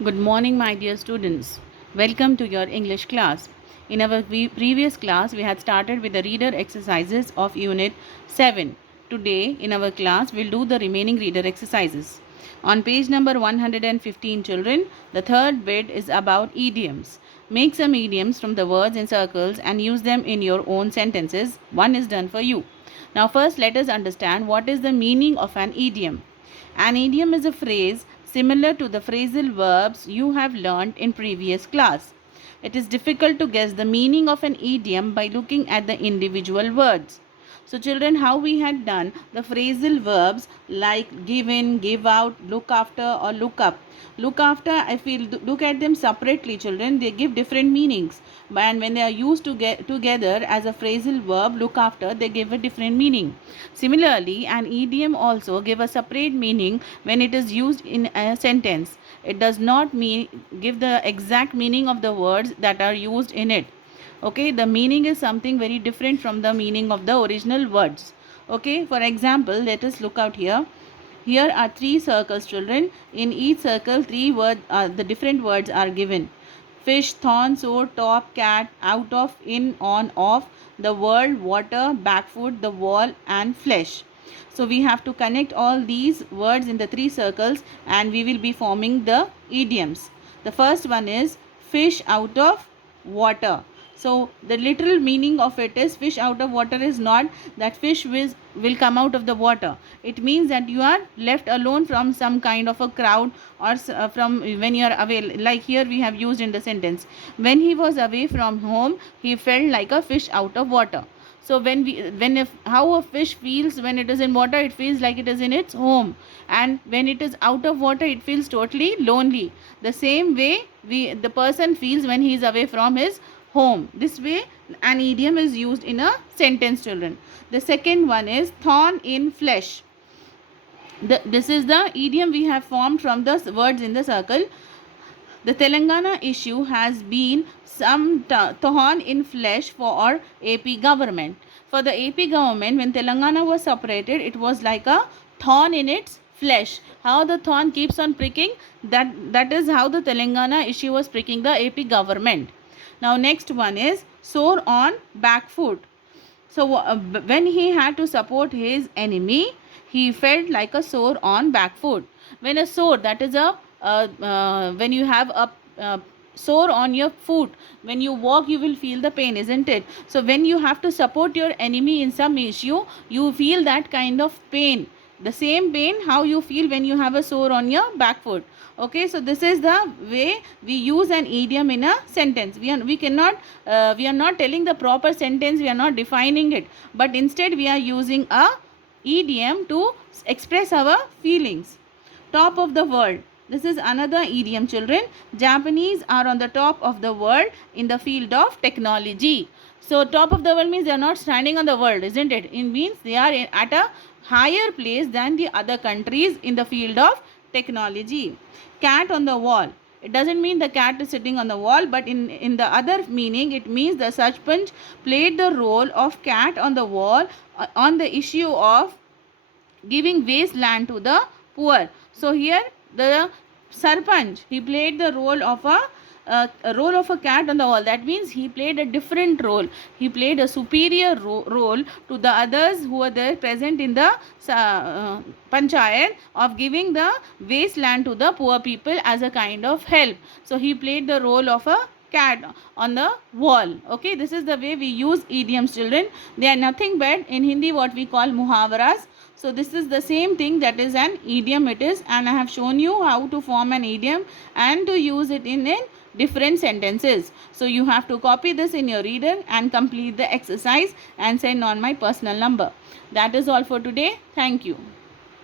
Good morning, my dear students. Welcome to your English class. In our previous class, we had started with the reader exercises of Unit 7. Today, in our class, we'll do the remaining reader exercises. On page number 115, children, the third bit is about idioms. Make some idioms from the words in circles and use them in your own sentences. One is done for you. Now, first, let us understand what is the meaning of an idiom. An idiom is a phrase similar to the phrasal verbs you have learnt in previous class. It is difficult to guess the meaning of an idiom by looking at the individual words. So children, how we had done the phrasal verbs like give in, give out, look after or look up. Look after, if we look at them separately, children, they give different meanings. And when they are used together as a phrasal verb, look after, they give a different meaning. Similarly, an idiom also give a separate meaning when it is used in a sentence. It does not give the exact meaning of the words that are used in it. Okay, the meaning is something very different from the meaning of the original words. Okay, for example, let us look out here. Here are three circles, children. In each circle, three words, the different words are given. Fish, thorn, sword, top, cat, out of, in, on, off, the world, water, back foot, the wall, and flesh. So we have to connect all these words in the three circles and we will be forming the idioms. The first one is fish out of water. So the literal meaning of it is fish out of water is not that fish will come out of the water. It means that you are left alone from some kind of a crowd or from when you are away. Like here we have used in the sentence. When he was away from home, he felt like a fish out of water. So how a fish feels when it is in water, it feels like it is in its home, and when it is out of water, it feels totally lonely. The same way the person feels when he is away from his home. This way an idiom is used in a sentence, children. The second one is thorn in flesh. This is the idiom we have formed from the words in the circle. The Telangana issue has been some thorn in flesh for AP government. For the AP government, when Telangana was separated, it was like a thorn in its flesh. How the thorn keeps on pricking, that is how the Telangana issue was pricking the AP government. Now next one is sore on back foot. So when he had to support his enemy, he felt like a sore on back foot. When a sore, that is when you have a sore on your foot, when you walk you will feel the pain, isn't it? So when you have to support your enemy in some issue, you feel that kind of pain. The same pain how you feel when you have a sore on your back foot. Okay, so this is the way we use an idiom in a sentence. We are not telling the proper sentence, we are not defining it, but instead we are using a idiom to express our feelings. Top of the world. This is another idiom, children. Japanese are on the top of the world in the field of technology. So top of the world means they are not standing on the world, isn't it? It means they are at a higher place than the other countries in the field of technology. Cat on the wall. It doesn't mean the cat is sitting on the wall, but in the other meaning, it means the Sarpanch played the role of cat on the wall on the issue of giving wasteland to the poor. So here the Sarpanch, he played the role of a role of a cat on the wall. That means he played a different role. He played a superior role to the others who were there present in the panchayat of giving the wasteland to the poor people as a kind of help. So he played the role of a cat on the wall. Okay, this is the way we use idioms, children. They are nothing but in Hindi what we call muhavaras. So this is the same thing, that is an idiom it is, and I have shown you how to form an idiom and to use it in different sentences. So you have to copy this in your reader and complete the exercise and send on my personal number. That is all for today. Thank you.